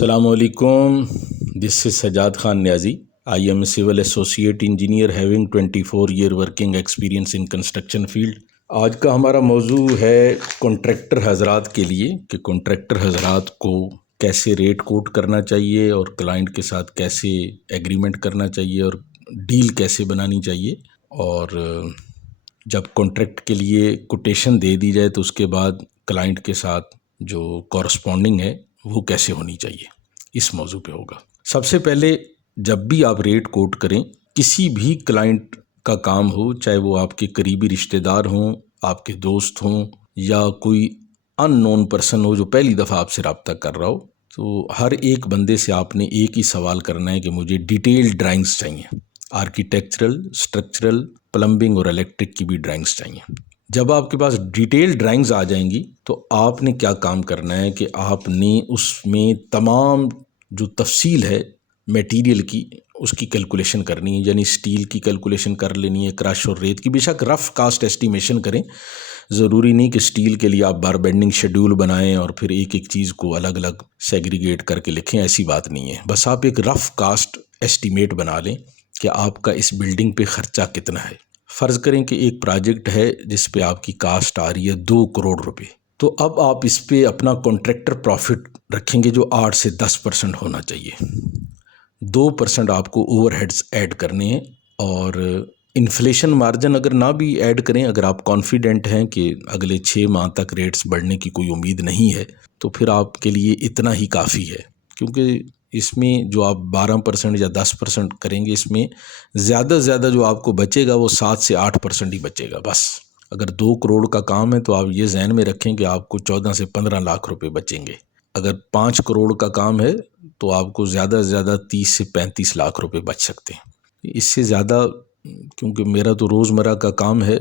السلام علیکم. This is Sajjad Khan Niazi. I am a civil associate engineer having 24 year working experience in construction field. آج کا ہمارا موضوع ہے کانٹریکٹر حضرات کے لیے کہ کانٹریکٹر حضرات کو کیسے ریٹ کوٹ کرنا چاہیے اور کلائنٹ کے ساتھ کیسے ایگریمنٹ کرنا چاہیے اور ڈیل کیسے بنانی چاہیے، اور جب کانٹریکٹ کے لیے کوٹیشن دے دی جائے تو اس کے بعد کلائنٹ کے ساتھ جو کورسپونڈنگ ہے وہ کیسے ہونی چاہیے، اس موضوع پہ ہوگا. سب سے پہلے جب بھی آپ ریٹ کوٹ کریں، کسی بھی کلائنٹ کا کام ہو، چاہے وہ آپ کے قریبی رشتہ دار ہوں، آپ کے دوست ہوں، یا کوئی ان نون پرسن ہو جو پہلی دفعہ آپ سے رابطہ کر رہا ہو، تو ہر ایک بندے سے آپ نے ایک ہی سوال کرنا ہے کہ مجھے ڈیٹیل ڈرائنگز چاہیے، آرکیٹیکچرل، اسٹرکچرل، پلمبنگ اور الیکٹرک کی بھی ڈرائنگز چاہیے. جب آپ کے پاس ڈیٹیل ڈرائنگز آ جائیں گی تو آپ نے کیا کام کرنا ہے کہ آپ نے اس میں تمام جو تفصیل ہے میٹیریل کی، اس کی کیلکولیشن کرنی ہے. یعنی سٹیل کی کیلکولیشن کر لینی ہے، کرش اور ریت کی. بے شک رف کاسٹ ایسٹیمیشن کریں، ضروری نہیں کہ سٹیل کے لیے آپ بار بینڈنگ شیڈول بنائیں اور پھر ایک ایک چیز کو الگ الگ سیگریگیٹ کر کے لکھیں، ایسی بات نہیں ہے. بس آپ ایک رف کاسٹ ایسٹیمیٹ بنا لیں کہ آپ کا اس بلڈنگ پہ خرچہ کتنا ہے. فرض کریں کہ ایک پروجیکٹ ہے جس پہ آپ کی کاسٹ آ رہی ہے 2 کروڑ روپے، تو اب آپ اس پہ اپنا کانٹریکٹر پروفٹ رکھیں گے جو 8 سے 10% ہونا چاہیے. 2% آپ کو اوور ہیڈز ایڈ کرنے ہیں، اور انفلیشن مارجن اگر نہ بھی ایڈ کریں، اگر آپ کانفیڈنٹ ہیں کہ اگلے 6 ماہ تک ریٹس بڑھنے کی کوئی امید نہیں ہے تو پھر آپ کے لیے اتنا ہی کافی ہے. کیونکہ اس میں جو آپ 12% یا 10% کریں گے، اس میں زیادہ سے زیادہ جو آپ کو بچے گا وہ 7 سے 8% ہی بچے گا بس. اگر 2 کروڑ کا کام ہے تو آپ یہ ذہن میں رکھیں کہ آپ کو 14 سے 15 لاکھ روپے بچیں گے. اگر 5 کروڑ کا کام ہے تو آپ کو زیادہ سے زیادہ 30 سے 35 لاکھ روپے بچ سکتے ہیں. اس سے زیادہ، کیونکہ میرا تو روزمرہ کا کام ہے،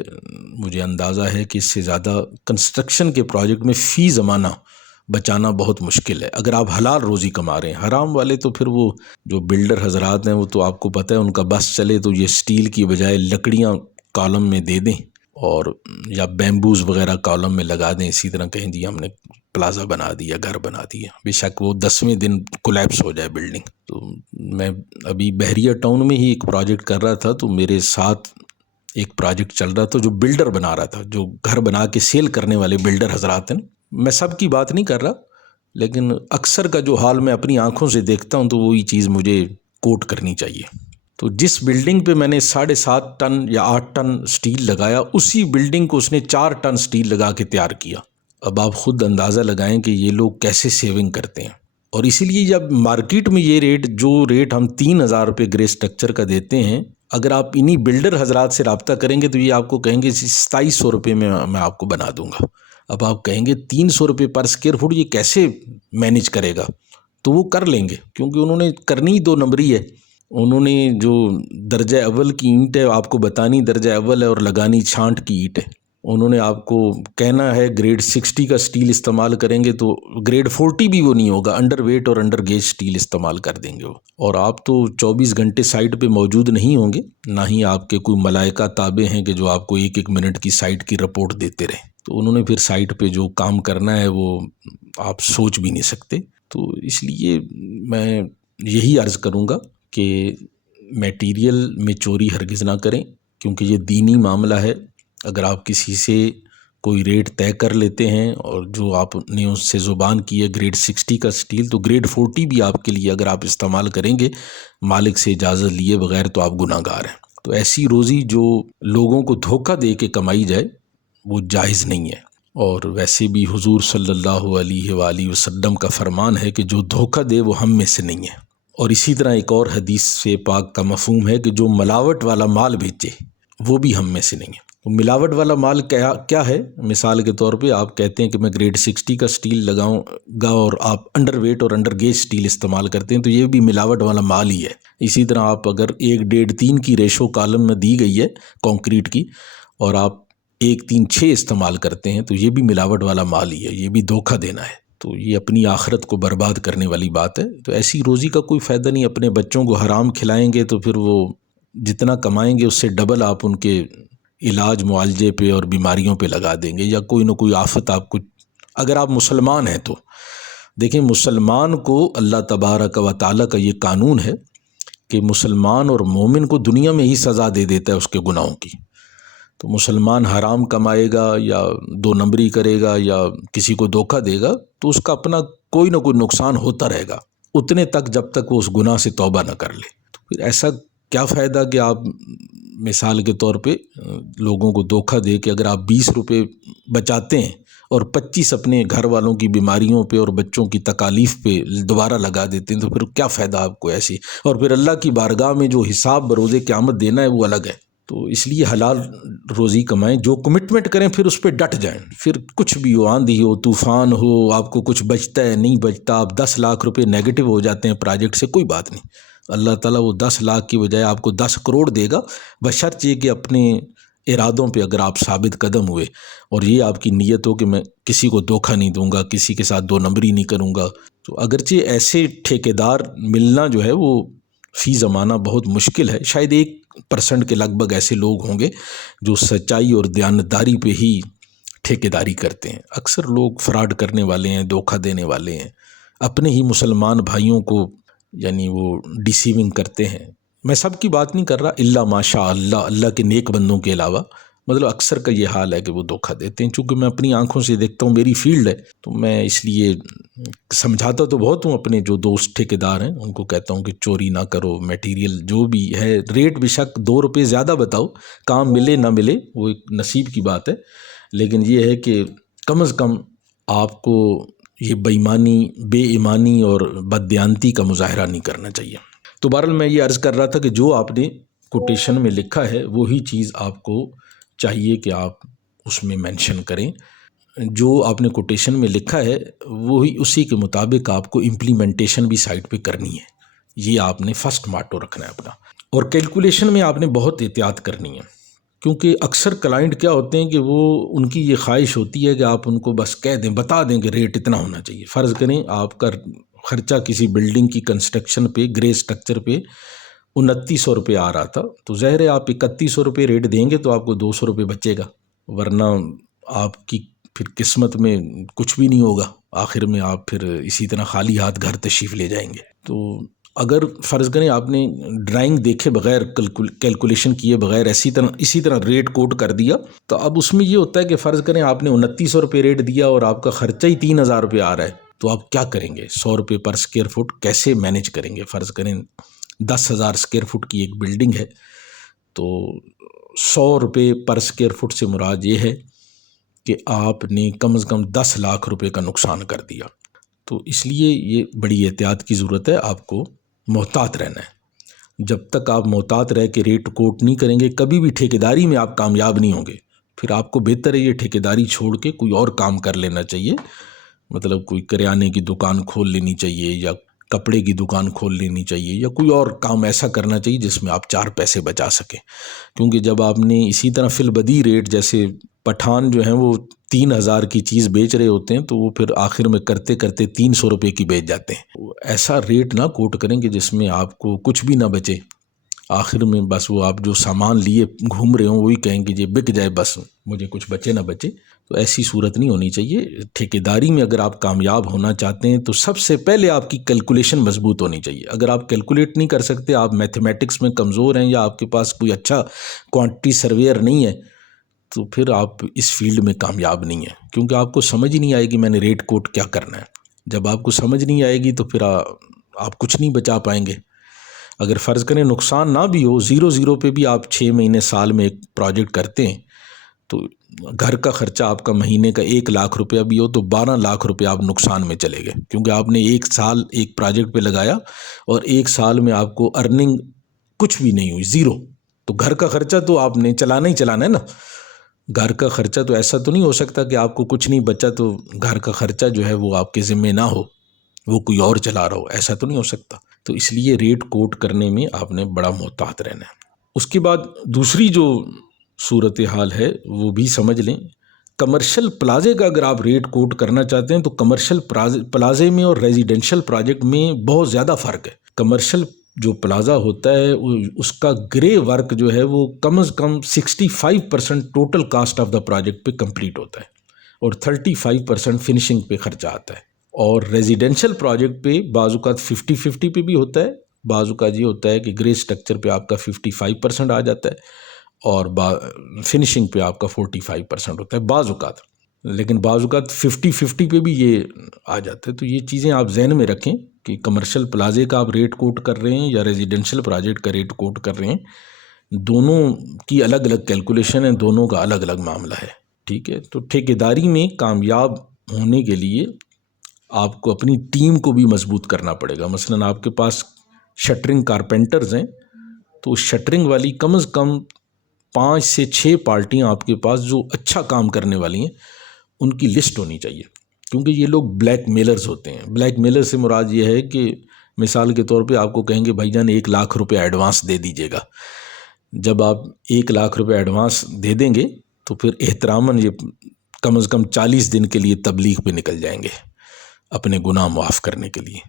مجھے اندازہ ہے کہ اس سے زیادہ کنسٹرکشن کے پروجیکٹ میں فی زمانہ بچانا بہت مشکل ہے اگر آپ حلال روزی کما رہے ہیں. حرام والے تو پھر وہ جو بلڈر حضرات ہیں وہ تو آپ کو پتہ ہے ان کا بس چلے تو یہ سٹیل کی بجائے لکڑیاں کالم میں دے دیں اور یا بیمبوز وغیرہ کالم میں لگا دیں. اسی طرح کہیں جی ہم نے پلازا بنا دیا، گھر بنا دیا، بے شک وہ 10ویں دن کولیپس ہو جائے بلڈنگ. تو میں ابھی بحریہ ٹاؤن میں ہی ایک پروجیکٹ کر رہا تھا، تو میرے ساتھ ایک پروجیکٹ چل رہا تھا جو بلڈر بنا رہا تھا، جو گھر بنا کے سیل کرنے والے بلڈر حضرات ہیں. میں سب کی بات نہیں کر رہا، لیکن اکثر کا جو حال میں اپنی آنکھوں سے دیکھتا ہوں تو وہی چیز مجھے کوٹ کرنی چاہیے. تو جس بلڈنگ پہ میں نے 7.5 ٹن یا 8 ٹن سٹیل لگایا، اسی بلڈنگ کو اس نے 4 ٹن سٹیل لگا کے تیار کیا. اب آپ خود اندازہ لگائیں کہ یہ لوگ کیسے سیونگ کرتے ہیں. اور اسی لیے جب مارکیٹ میں یہ ریٹ، جو ریٹ ہم 3,000 روپے گرے اسٹرکچر کا دیتے ہیں، اگر آپ انہی بلڈر حضرات سے رابطہ کریں گے تو یہ آپ کو کہیں گے 2700 روپے میں میں آپ کو بنا دوں گا. اب آپ کہیں گے 300 روپے پر اسکوائر فٹ یہ کیسے مینیج کرے گا؟ تو وہ کر لیں گے، کیونکہ انہوں نے کرنی 2 نمبری ہے. انہوں نے جو درجہ اول کی اینٹ ہے آپ کو بتانی درجہ اول ہے اور لگانی چھانٹ کی اینٹ ہے. انہوں نے آپ کو کہنا ہے گریڈ 60 کا سٹیل استعمال کریں گے تو گریڈ 40 بھی وہ نہیں ہوگا، انڈر ویٹ اور انڈر گیج سٹیل استعمال کر دیں گے وہ. اور آپ تو 24 گھنٹے سائٹ پہ موجود نہیں ہوں گے، نہ ہی آپ کے کوئی ملائکہ تابع ہیں کہ جو آپ کو 1-1 منٹ کی سائٹ کی رپورٹ دیتے رہیں. تو انہوں نے پھر سائٹ پہ جو کام کرنا ہے وہ آپ سوچ بھی نہیں سکتے. تو اس لیے میں یہی عرض کروں گا کہ میٹیریل میں چوری ہرگز نہ کریں، کیونکہ یہ دینی معاملہ ہے. اگر آپ کسی سے کوئی ریٹ طے کر لیتے ہیں اور جو آپ نے اس سے زبان کی ہے گریڈ 60 کا سٹیل، تو گریڈ 40 بھی آپ کے لیے اگر آپ استعمال کریں گے مالک سے اجازت لیے بغیر تو آپ گناہ گار ہیں. تو ایسی روزی جو لوگوں کو دھوکہ دے کے کمائی جائے وہ جائز نہیں ہے. اور ویسے بھی حضور صلی اللہ علیہ وآلہ وسلم کا فرمان ہے کہ جو دھوکہ دے وہ ہم میں سے نہیں ہے. اور اسی طرح ایک اور حدیث سے پاک کا مفہوم ہے کہ جو ملاوٹ والا مال بیچے وہ بھی ہم میں سے نہیں ہے. تو ملاوٹ والا مال کیا ہے؟ مثال کے طور پہ آپ کہتے ہیں کہ میں گریڈ 60 کا سٹیل لگاؤں گا اور آپ انڈر ویٹ اور انڈر گیج سٹیل استعمال کرتے ہیں، تو یہ بھی ملاوٹ والا مال ہی ہے. اسی طرح آپ اگر 1.5-3 کی ریشو کالم میں دی گئی ہے کنکریٹ کی اور آپ 1-3-6 استعمال کرتے ہیں تو یہ بھی ملاوٹ والا مال ہی ہے، یہ بھی دھوکہ دینا ہے. تو یہ اپنی آخرت کو برباد کرنے والی بات ہے. تو ایسی روزی کا کوئی فائدہ نہیں. اپنے بچوں کو حرام کھلائیں گے تو پھر وہ جتنا کمائیں گے اس سے ڈبل آپ ان کے علاج معالجے پہ اور بیماریوں پہ لگا دیں گے، یا کوئی نہ کوئی آفت آپ کو، اگر آپ مسلمان ہیں تو. دیکھیں مسلمان کو اللہ تبارک و تعالیٰ کا یہ قانون ہے کہ مسلمان اور مومن کو دنیا میں ہی سزا دے دیتا ہے اس کے گناہوں کی. تو مسلمان حرام کمائے گا یا دو نمبری کرے گا یا کسی کو دھوکہ دے گا تو اس کا اپنا کوئی نہ کوئی نقصان ہوتا رہے گا اتنے تک جب تک وہ اس گناہ سے توبہ نہ کر لے. تو پھر ایسا کیا فائدہ کہ آپ مثال کے طور پہ لوگوں کو دھوکہ دے کہ اگر آپ 20 روپے بچاتے ہیں اور 25 اپنے گھر والوں کی بیماریوں پہ اور بچوں کی تکالیف پہ دوبارہ لگا دیتے ہیں تو پھر کیا فائدہ آپ کو ایسی. اور پھر اللہ کی بارگاہ میں جو حساب بروز قیامت دینا ہے وہ الگ ہے. تو اس لیے حلال روزی کمائیں, جو کمٹمنٹ کریں پھر اس پہ ڈٹ جائیں. پھر کچھ بھی ہو, آندھی ہو, طوفان ہو, آپ کو کچھ بچتا ہے نہیں بچتا, آپ 10 لاکھ روپے نیگیٹو ہو جاتے ہیں پروجیکٹ سے, کوئی بات نہیں, اللہ تعالیٰ وہ 10 لاکھ کی بجائے آپ کو 10 کروڑ دے گا, بشرط یہ کہ اپنے ارادوں پہ اگر آپ ثابت قدم ہوئے اور یہ آپ کی نیت ہو کہ میں کسی کو دھوکہ نہیں دوں گا, کسی کے ساتھ دو نمبری نہیں کروں گا. تو اگرچہ ایسے ٹھیکیدار ملنا جو ہے وہ فی زمانہ بہت مشکل ہے, شاید 1% کے لگ بھگ ایسے لوگ ہوں گے جو سچائی اور دیانتداری پہ ہی ٹھیکیداری کرتے ہیں. اکثر لوگ فراڈ کرنے والے ہیں, دھوکہ دینے والے ہیں, اپنے ہی مسلمان بھائیوں کو یعنی وہ ڈیسیونگ کرتے ہیں. میں سب کی بات نہیں کر رہا, الا ماشاء اللہ, اللہ کے نیک بندوں کے علاوہ, مطلب اکثر کا یہ حال ہے کہ وہ دھوکہ دیتے ہیں. چونکہ میں اپنی آنکھوں سے دیکھتا ہوں, میری فیلڈ ہے, تو میں اس لیے سمجھاتا تو بہت ہوں اپنے جو دوست ٹھیکیدار ہیں, ان کو کہتا ہوں کہ چوری نہ کرو, میٹیریل جو بھی ہے ریٹ بے شک 2 روپے زیادہ بتاؤ, کام ملے نہ ملے وہ ایک نصیب کی بات ہے, لیکن یہ ہے کہ کم از کم آپ کو یہ بےایمانی, بے ایمانی اور بددیانتی کا مظاہرہ نہیں کرنا چاہیے. تو بہرحال میں یہ عرض کر رہا تھا کہ جو آپ نے کوٹیشن میں لکھا ہے وہی چیز آپ کو چاہیے کہ آپ اس میں مینشن کریں. جو آپ نے کوٹیشن میں لکھا ہے وہی اسی کے مطابق آپ کو امپلیمنٹیشن بھی سائٹ پہ کرنی ہے. یہ آپ نے فرسٹ ماٹو رکھنا ہے اپنا. اور کیلکولیشن میں آپ نے بہت احتیاط کرنی ہے, کیونکہ اکثر کلائنٹ کیا ہوتے ہیں کہ وہ ان کی یہ خواہش ہوتی ہے کہ آپ ان کو بس کہہ دیں, بتا دیں کہ ریٹ اتنا ہونا چاہیے. فرض کریں آپ کا خرچہ کسی بلڈنگ کی کنسٹرکشن پہ, گرے سٹرکچر پہ 2900 روپے آ رہا تھا, تو ظاہر ہے آپ 3100 روپے ریٹ دیں گے تو آپ کو 200 روپے بچے گا, ورنہ آپ کی پھر قسمت میں کچھ بھی نہیں ہوگا, آخر میں آپ پھر اسی طرح خالی ہاتھ گھر تشریف لے جائیں گے. تو اگر فرض کریں آپ نے ڈرائنگ دیکھے بغیر, کیلکولیشن کیے بغیر اسی طرح ریٹ کوٹ کر دیا, تو اب اس میں یہ ہوتا ہے کہ فرض کریں آپ نے 2900 روپے ریٹ دیا اور آپ کا خرچہ ہی 3000 روپے آ رہا ہے, تو آپ کیا کریں گے؟ 100 روپے پر اسکوائر فٹ کیسے مینیج کریں گے؟ فرض کریں 10,000 اسکوائر فٹ کی ایک بلڈنگ ہے, تو 100 روپے پر اسکوائر فٹ سے مراد یہ ہے کہ آپ نے کم از کم 10 لاکھ روپے کا نقصان کر دیا. تو اس لیے یہ بڑی احتیاط کی ضرورت ہے, آپ کو محتاط رہنا ہے. جب تک آپ محتاط رہ کے ریٹ کوٹ نہیں کریں گے کبھی بھی ٹھیکیداری میں آپ کامیاب نہیں ہوں گے. پھر آپ کو بہتر ہے یہ ٹھیکیداری چھوڑ کے کوئی اور کام کر لینا چاہیے, مطلب کوئی کریانے کی دکان کھول لینی چاہیے یا کپڑے کی دکان کھول لینی چاہیے یا کوئی اور کام ایسا کرنا چاہیے جس میں آپ 4 پیسے بچا سکیں. کیونکہ جب آپ نے اسی طرح فی البدی ریٹ, جیسے پٹھان جو ہیں وہ 3000 کی چیز بیچ رہے ہوتے ہیں تو وہ پھر آخر میں کرتے کرتے 300 روپے کی بیچ جاتے ہیں. ایسا ریٹ نہ کوٹ کریں کہ جس میں آپ کو کچھ بھی نہ بچے, آخر میں بس وہ آپ جو سامان لیے گھوم رہے ہوں وہی کہیں کہ یہ بک جائے, بس مجھے کچھ بچے نہ بچے. تو ایسی صورت نہیں ہونی چاہیے. ٹھیکیداری میں اگر آپ کامیاب ہونا چاہتے ہیں تو سب سے پہلے آپ کی کیلکولیشن مضبوط ہونی چاہیے. اگر آپ کیلکولیٹ نہیں کر سکتے, آپ میتھمیٹکس میں کمزور ہیں یا آپ کے پاس کوئی اچھا کوانٹٹی سرویئر نہیں ہے, تو پھر آپ اس فیلڈ میں کامیاب نہیں ہیں, کیونکہ آپ کو سمجھ ہی نہیں آئے گی میں نے ریٹ کوٹ کیا کرنا ہے. جب آپ کو سمجھ نہیں آئے گی تو پھر آپ کچھ نہیں بچا پائیں گے. اگر فرض کریں نقصان نہ بھی ہو, 0 پہ بھی آپ 6 مہینے سال میں ایک پروجیکٹ کرتے ہیں, تو گھر کا خرچہ آپ کا مہینے کا 1 لاکھ روپیہ بھی ہو تو 12 لاکھ روپے آپ نقصان میں چلے گئے, کیونکہ آپ نے 1 سال ایک پروجیکٹ پہ لگایا اور 1 سال میں آپ کو ارننگ کچھ بھی نہیں ہوئی, 0. تو گھر کا خرچہ تو آپ نے چلانا ہی چلانا ہے نا. گھر کا خرچہ تو ایسا تو نہیں ہو سکتا کہ آپ کو کچھ نہیں بچا تو گھر کا خرچہ جو ہے وہ آپ کے ذمے نہ ہو, وہ کوئی اور چلا رہا ہو, ایسا تو نہیں ہو سکتا. تو اس لیے ریٹ کوٹ کرنے میں آپ نے بڑا محتاط رہنا ہے. اس کے بعد دوسری جو صورتحال ہے وہ بھی سمجھ لیں. کمرشل پلازے کا اگر آپ ریٹ کوٹ کرنا چاہتے ہیں تو کمرشل پلازے میں اور ریزیڈینشل پروجیکٹ میں بہت زیادہ فرق ہے. کمرشل جو پلازا ہوتا ہے اس کا گرے ورک جو ہے وہ کم از کم 65% total cost of the project پہ کمپلیٹ ہوتا ہے اور 35% فنشنگ پہ خرچہ آتا ہے. اور ریزیڈینشل پروجیکٹ پہ بعض اوقات 50-50 پہ بھی ہوتا ہے، بعض اوقات یہ ہوتا ہے کہ گرے اسٹرکچر پہ آپ کا 55% آ جاتا ہے اور فنشنگ پہ آپ کا 45% ہوتا ہے بعض اوقات، لیکن بعض اوقات 50-50 پہ بھی یہ آ جاتا ہے۔ تو یہ چیزیں آپ ذہن میں رکھیں کہ کمرشل پلازے کا آپ ریٹ کوٹ کر رہے ہیں یا ریزیڈینشل پروجیکٹ کا ریٹ کوٹ کر رہے ہیں، دونوں کی الگ الگ کیلکولیشن ہے، دونوں کا الگ الگ معاملہ ہے، ٹھیک ہے۔ تو ٹھیکیداری میں کامیاب ہونے کے لیے آپ کو اپنی ٹیم کو بھی مضبوط کرنا پڑے گا۔ مثلاً آپ کے پاس شٹرنگ کارپینٹرز ہیں، تو شٹرنگ والی کم از کم 5 سے 6 پارٹیاں آپ کے پاس جو اچھا کام کرنے والی ہیں ان کی لسٹ ہونی چاہیے، کیونکہ یہ لوگ بلیک میلرز ہوتے ہیں۔ بلیک میلر سے مراد یہ ہے کہ مثال کے طور پہ آپ کو کہیں گے بھائی جان 1 لاکھ روپے ایڈوانس دے دیجیے گا۔ جب آپ 1 لاکھ روپے ایڈوانس دے دیں گے تو پھر احتراماً یہ کم از کم 40 دن کے لیے تبلیغ پہ نکل جائیں گے اپنے گناہ معاف کرنے کے لیے۔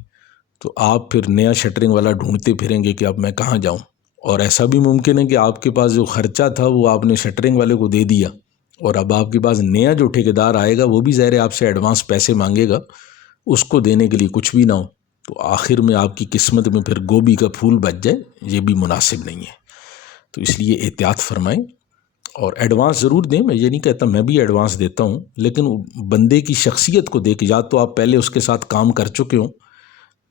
تو آپ پھر نیا شٹرنگ والا ڈھونڈتے پھریں گے کہ اب میں کہاں جاؤں، اور ایسا بھی ممکن ہے کہ آپ کے پاس جو خرچہ تھا وہ آپ نے شٹرنگ والے کو دے دیا، اور اب آپ کے پاس نیا جو ٹھیکیدار آئے گا وہ بھی ظاہر ہے آپ سے ایڈوانس پیسے مانگے گا، اس کو دینے کے لیے کچھ بھی نہ ہو، تو آخر میں آپ کی قسمت میں پھر گوبھی کا پھول بچ جائے، یہ بھی مناسب نہیں ہے۔ تو اس لیے احتیاط فرمائیں اور ایڈوانس ضرور دیں، میں یہ نہیں کہتا، میں بھی ایڈوانس دیتا ہوں، لیکن بندے کی شخصیت کو دیکھ، یا تو آپ پہلے اس کے ساتھ کام کر چکے ہوں،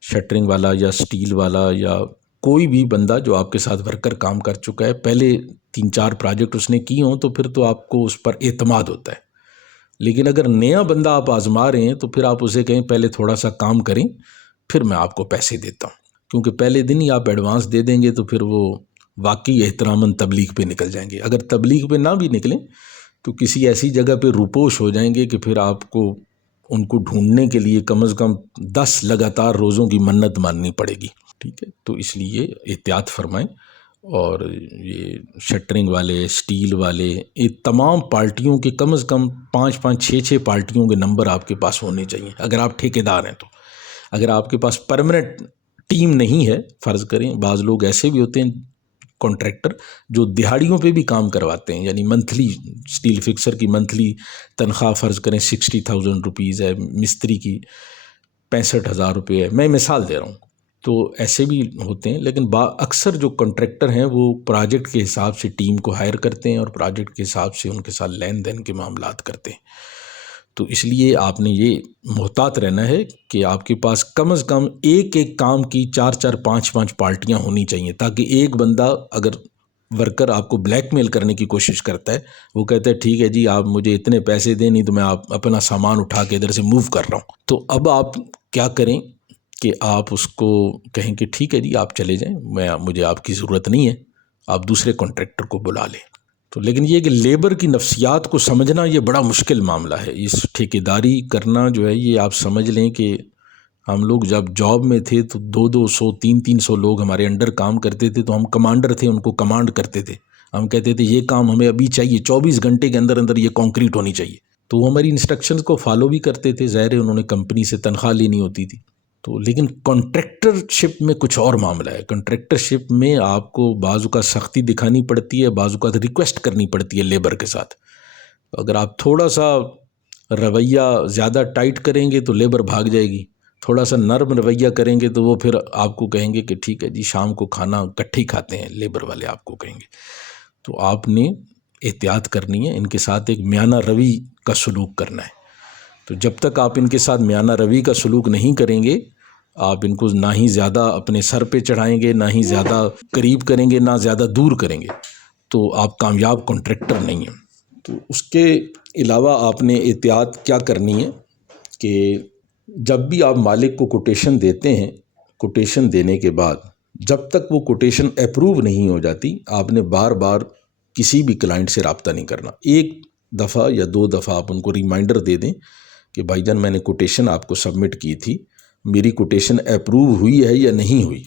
شٹرنگ والا یا سٹیل والا یا کوئی بھی بندہ جو آپ کے ساتھ ورکر کام کر چکا ہے، پہلے 3-4 پروجیکٹ اس نے کی ہوں، تو پھر تو آپ کو اس پر اعتماد ہوتا ہے۔ لیکن اگر نیا بندہ آپ آزما رہے ہیں تو پھر آپ اسے کہیں پہلے تھوڑا سا کام کریں پھر میں آپ کو پیسے دیتا ہوں، کیونکہ پہلے دن ہی آپ ایڈوانس دے دیں گے تو پھر وہ واقعی احتراماً تبلیغ پہ نکل جائیں گے۔ اگر تبلیغ پہ نہ بھی نکلیں تو کسی ایسی جگہ پہ روپوش ہو جائیں گے کہ پھر آپ کو ان کو ڈھونڈنے کے لیے کم از کم 10 لگاتار روزوں کی منت ماننی پڑے گی، ٹھیک ہے۔ تو اس لیے احتیاط فرمائیں، اور یہ شٹرنگ والے، سٹیل والے، یہ تمام پارٹیوں کے کم از کم 5-5 6-6 پارٹیوں کے نمبر آپ کے پاس ہونے چاہیے اگر آپ ٹھیکیدار ہیں۔ تو اگر آپ کے پاس پرماننٹ ٹیم نہیں ہے، فرض کریں بعض لوگ ایسے بھی ہوتے ہیں کانٹریکٹر جو دہاڑیوں پہ بھی کام کرواتے ہیں، یعنی منتھلی سٹیل فکسر کی منتھلی تنخواہ فرض کریں 60,000 روپیز ہے، مستری کی 65,000 روپے ہے، میں مثال دے رہا ہوں، تو ایسے بھی ہوتے ہیں۔ لیکن اکثر جو کانٹریکٹر ہیں وہ پروجیکٹ کے حساب سے ٹیم کو ہائر کرتے ہیں اور پروجیکٹ کے حساب سے ان کے ساتھ لین دین کے معاملات کرتے ہیں۔ تو اس لیے آپ نے یہ محتاط رہنا ہے کہ آپ کے پاس کم از کم ایک کام کی 4-4 5-5 پارٹیاں ہونی چاہیے، تاکہ ایک بندہ اگر ورکر آپ کو بلیک میل کرنے کی کوشش کرتا ہے، وہ کہتا ہے ٹھیک ہے جی آپ مجھے اتنے پیسے دیں، نہیں تو میں اپنا سامان اٹھا کے ادھر سے موو کر رہا ہوں۔ تو اب آپ کیا کریں کہ آپ اس کو کہیں کہ ٹھیک ہے جی آپ چلے جائیں، مجھے آپ کی ضرورت نہیں ہے، آپ دوسرے کانٹریکٹر کو بلا لیں۔ تو لیکن یہ کہ لیبر کی نفسیات کو سمجھنا یہ بڑا مشکل معاملہ ہے۔ اس ٹھیکیداری کرنا جو ہے یہ آپ سمجھ لیں کہ ہم لوگ جب جاب میں تھے تو 200 300 لوگ ہمارے انڈر کام کرتے تھے، تو ہم کمانڈر تھے، ان کو کمانڈ کرتے تھے، ہم کہتے تھے یہ کام ہمیں ابھی چاہیے، 24 گھنٹے کے اندر اندر یہ کانکریٹ ہونی چاہیے، تو وہ ہماری انسٹرکشنز کو فالو بھی کرتے تھے، ظاہر ہے انہوں نے کمپنی سے تنخواہ لینی ہوتی تھی۔ تو لیکن کانٹریکٹرشپ میں کچھ اور معاملہ ہے۔ کانٹریکٹرشپ میں آپ کو بعض اوقات سختی دکھانی پڑتی ہے، بعض اوقات ریکویسٹ کرنی پڑتی ہے لیبر کے ساتھ۔ اگر آپ تھوڑا سا رویہ زیادہ ٹائٹ کریں گے تو لیبر بھاگ جائے گی، تھوڑا سا نرم رویہ کریں گے تو وہ پھر آپ کو کہیں گے کہ ٹھیک ہے جی شام کو کھانا اکٹھے ہی کھاتے ہیں، لیبر والے آپ کو کہیں گے۔ تو آپ نے احتیاط کرنی ہے، ان کے ساتھ ایک میانہ روی کا سلوک کرنا ہے۔ تو جب تک آپ ان کے ساتھ میانہ روی کا سلوک نہیں کریں گے، آپ ان کو نہ ہی زیادہ اپنے سر پہ چڑھائیں گے، نہ ہی زیادہ قریب کریں گے، نہ زیادہ دور کریں گے، تو آپ کامیاب کانٹریکٹر نہیں ہیں۔ تو اس کے علاوہ آپ نے احتیاط کیا کرنی ہے کہ جب بھی آپ مالک کو کوٹیشن دیتے ہیں، کوٹیشن دینے کے بعد جب تک وہ کوٹیشن اپروو نہیں ہو جاتی، آپ نے بار بار کسی بھی کلائنٹ سے رابطہ نہیں کرنا۔ ایک دفعہ یا 2 دفعہ آپ ان کو ریمائنڈر دے دیں کہ بھائی جان میں نے کوٹیشن آپ کو سبمٹ کی تھی، میری کوٹیشن اپروو ہوئی ہے یا نہیں ہوئی،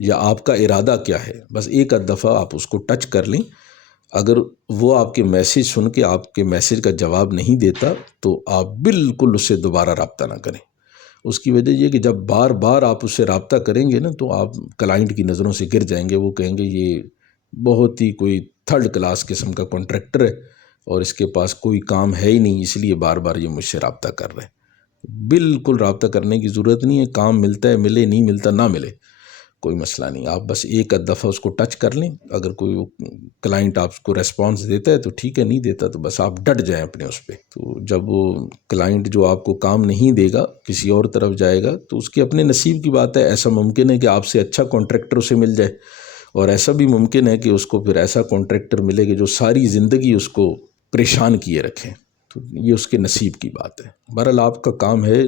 یا آپ کا ارادہ کیا ہے، بس ایک آدھ دفعہ آپ اس کو ٹچ کر لیں۔ اگر وہ آپ کے میسیج سن کے آپ کے میسیج کا جواب نہیں دیتا تو آپ بالکل اس سے دوبارہ رابطہ نہ کریں۔ اس کی وجہ یہ کہ جب بار بار آپ اس سے رابطہ کریں گے نا تو آپ کلائنٹ کی نظروں سے گر جائیں گے، وہ کہیں گے یہ بہت ہی کوئی 3rd کلاس قسم کا کانٹریکٹر ہے اور اس کے پاس کوئی کام ہے ہی نہیں، اس لیے بار بار یہ مجھ سے رابطہ کر رہے ہیں۔ بالکل رابطہ کرنے کی ضرورت نہیں ہے. کام ملتا ہے ملے، نہیں ملتا نہ ملے، کوئی مسئلہ نہیں. آپ بس ایک آدھ دفعہ اس کو ٹچ کر لیں. اگر کوئی کلائنٹ آپ کو ریسپانس دیتا ہے تو ٹھیک ہے، نہیں دیتا تو بس آپ ڈٹ جائیں اپنے اس پہ. تو جب وہ کلائنٹ جو آپ کو کام نہیں دے گا، کسی اور طرف جائے گا، تو اس کے اپنے نصیب کی بات ہے. ایسا ممکن ہے کہ آپ سے اچھا کانٹریکٹر اسے مل جائے، اور ایسا بھی ممکن ہے کہ اس کو پھر ایسا کانٹریکٹر ملے کہ جو ساری زندگی اس کو پریشان کیے رکھیں. تو یہ اس کے نصیب کی بات ہے. بہرحال آپ کا کام ہے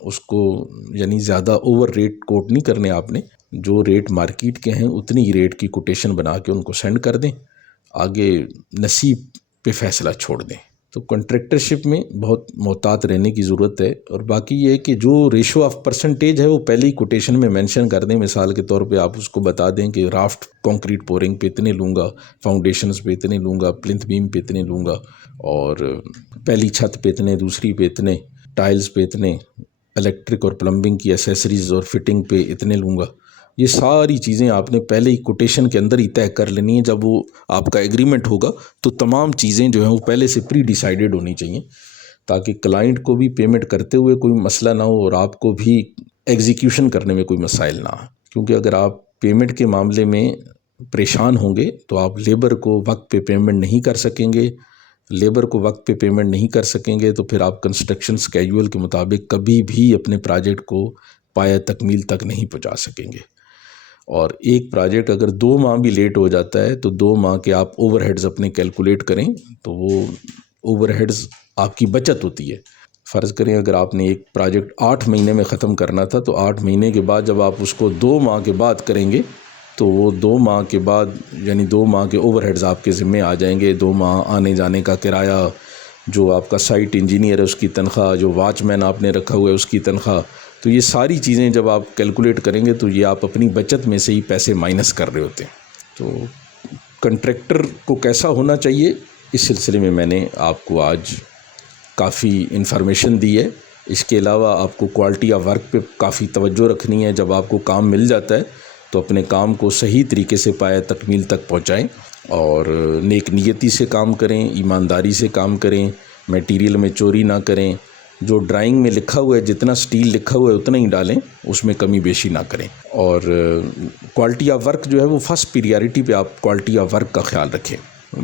اس کو یعنی زیادہ اوور ریٹ کوٹ نہیں کرنے. آپ نے جو ریٹ مارکیٹ کے ہیں اتنی ہی ریٹ کی کوٹیشن بنا کے ان کو سینڈ کر دیں، آگے نصیب پہ فیصلہ چھوڑ دیں. تو کنٹریکٹرشپ میں بہت محتاط رہنے کی ضرورت ہے. اور باقی یہ ہے کہ جو ریشو آف پرسنٹیج ہے وہ پہلے ہی کوٹیشن میں مینشن کر دیں. مثال کے طور پہ آپ اس کو بتا دیں کہ رافٹ کانکریٹ پورنگ پہ اتنے لوں گا، فاؤنڈیشنز پہ اتنے لوں گا، پلنتھ بیم پہ اتنے لوں گا، اور پہلی چھت پہ اتنے، دوسری پہ اتنے، ٹائلز پہ اتنے، الیکٹرک اور پلمبنگ کی ایسیسریز اور فٹنگ پہ اتنے لوں گا. یہ ساری چیزیں آپ نے پہلے ہی کوٹیشن کے اندر ہی طے کر لینی ہے. جب وہ آپ کا ایگریمنٹ ہوگا تو تمام چیزیں جو ہیں وہ پہلے سے پری ڈیسائیڈڈ ہونی چاہیے، تاکہ کلائنٹ کو بھی پیمنٹ کرتے ہوئے کوئی مسئلہ نہ ہو اور آپ کو بھی ایگزیکیوشن کرنے میں کوئی مسائل نہ ہو. کیونکہ اگر آپ پیمنٹ کے معاملے میں پریشان ہوں گے تو آپ لیبر کو وقت پہ پیمنٹ نہیں کر سکیں گے. لیبر کو وقت پہ پیمنٹ نہیں کر سکیں گے تو پھر آپ کنسٹرکشن سکیجول کے مطابق کبھی بھی اپنے پروجیکٹ کو پایہ تکمیل تک نہیں پہنچا سکیں گے. اور ایک پروجیکٹ اگر 2 ماہ بھی لیٹ ہو جاتا ہے تو 2 ماہ کے آپ اوور ہیڈز اپنے کیلکولیٹ کریں تو وہ اوور ہیڈز آپ کی بچت ہوتی ہے. فرض کریں اگر آپ نے ایک پروجیکٹ 8 مہینے میں ختم کرنا تھا تو 8 مہینے کے بعد جب آپ اس کو 2 ماہ کے بعد کریں گے تو وہ 2 ماہ کے بعد یعنی 2 ماہ کے اوور ہیڈز آپ کے ذمے آ جائیں گے. 2 ماہ آنے جانے کا کرایہ، جو آپ کا سائٹ انجینئر ہے اس کی تنخواہ، جو واچ مین آپ نے رکھا ہوا ہے اس کی تنخواہ. تو یہ ساری چیزیں جب آپ کیلکولیٹ کریں گے تو یہ آپ اپنی بچت میں سے ہی پیسے مائنس کر رہے ہوتے ہیں. تو کنٹریکٹر کو کیسا ہونا چاہیے اس سلسلے میں میں نے آپ کو آج کافی انفارمیشن دی ہے. اس کے علاوہ آپ کو کوالٹی آف ورک پہ کافی توجہ رکھنی ہے. جب آپ کو کام مل جاتا ہے تو اپنے کام کو صحیح طریقے سے پایہ تکمیل تک پہنچائیں اور نیک نیتی سے کام کریں، ایمانداری سے کام کریں، میٹیریل میں چوری نہ کریں. جو ڈرائنگ میں لکھا ہوا ہے جتنا سٹیل لکھا ہوا ہے اتنا ہی ڈالیں، اس میں کمی بیشی نہ کریں. اور کوالٹی آف ورک جو ہے وہ فرسٹ پریارٹی پہ آپ کوالٹی آف ورک کا خیال رکھیں.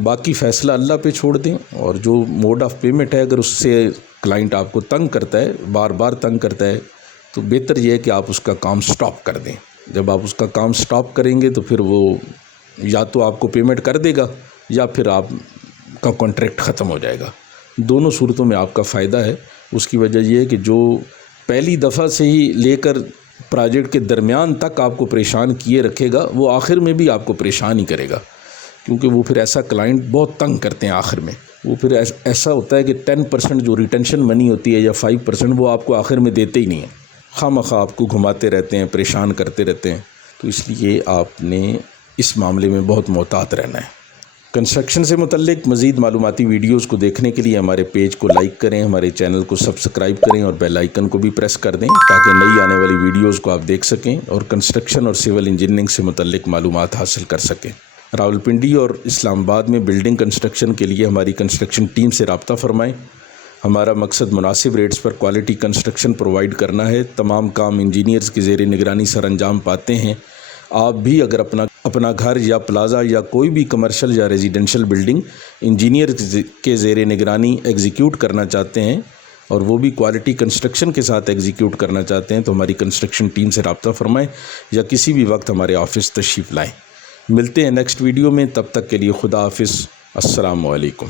باقی فیصلہ اللہ پہ چھوڑ دیں. اور جو موڈ آف پیمنٹ ہے اگر اس سے کلائنٹ آپ کو تنگ کرتا ہے، بار بار تنگ کرتا ہے، تو بہتر یہ ہے کہ آپ اس کا کام سٹاپ کر دیں. جب آپ اس کا کام سٹاپ کریں گے تو پھر وہ یا تو آپ کو پیمنٹ کر دے گا یا پھر آپ کا کانٹریکٹ ختم ہو جائے گا. دونوں صورتوں میں آپ کا فائدہ ہے. اس کی وجہ یہ ہے کہ جو پہلی دفعہ سے ہی لے کر پروجیکٹ کے درمیان تک آپ کو پریشان کیے رکھے گا وہ آخر میں بھی آپ کو پریشان ہی کرے گا. کیونکہ وہ پھر ایسا کلائنٹ بہت تنگ کرتے ہیں آخر میں. وہ پھر ایسا ہوتا ہے کہ 10% جو ریٹینشن منی ہوتی ہے یا 5% وہ آپ کو آخر میں دیتے ہی نہیں ہیں. خواہ آپ کو گھماتے رہتے ہیں، پریشان کرتے رہتے ہیں. تو اس لیے آپ نے اس معاملے میں بہت محتاط رہنا ہے. کنسٹرکشن سے متعلق مزید معلوماتی ویڈیوز کو دیکھنے کے لیے ہمارے پیج کو لائک کریں، ہمارے چینل کو سبسکرائب کریں اور بیل آئیکن کو بھی پریس کر دیں تاکہ نئی آنے والی ویڈیوز کو آپ دیکھ سکیں اور کنسٹرکشن اور سول انجینئرنگ سے متعلق معلومات حاصل کر سکیں. راولپنڈی اور اسلام آباد میں بلڈنگ کنسٹرکشن کے لیے ہماری کنسٹرکشن ٹیم سے رابطہ فرمائیں. ہمارا مقصد مناسب ریٹس پر کوالٹی کنسٹرکشن پرووائڈ کرنا ہے. تمام کام انجینئرز کی زیر نگرانی سر انجام پاتے ہیں. آپ بھی اگر اپنا گھر یا پلازا یا کوئی بھی کمرشل یا ریزیڈنشل بلڈنگ انجینئر کے زیر نگرانی ایگزیکیوٹ کرنا چاہتے ہیں اور وہ بھی کوالٹی کنسٹرکشن کے ساتھ ایگزیکیوٹ کرنا چاہتے ہیں تو ہماری کنسٹرکشن ٹیم سے رابطہ فرمائیں یا کسی بھی وقت ہمارے آفس تشریف لائیں. ملتے ہیں نیکسٹ ویڈیو میں. تب تک کے لیے خدا حافظ. السلام علیکم.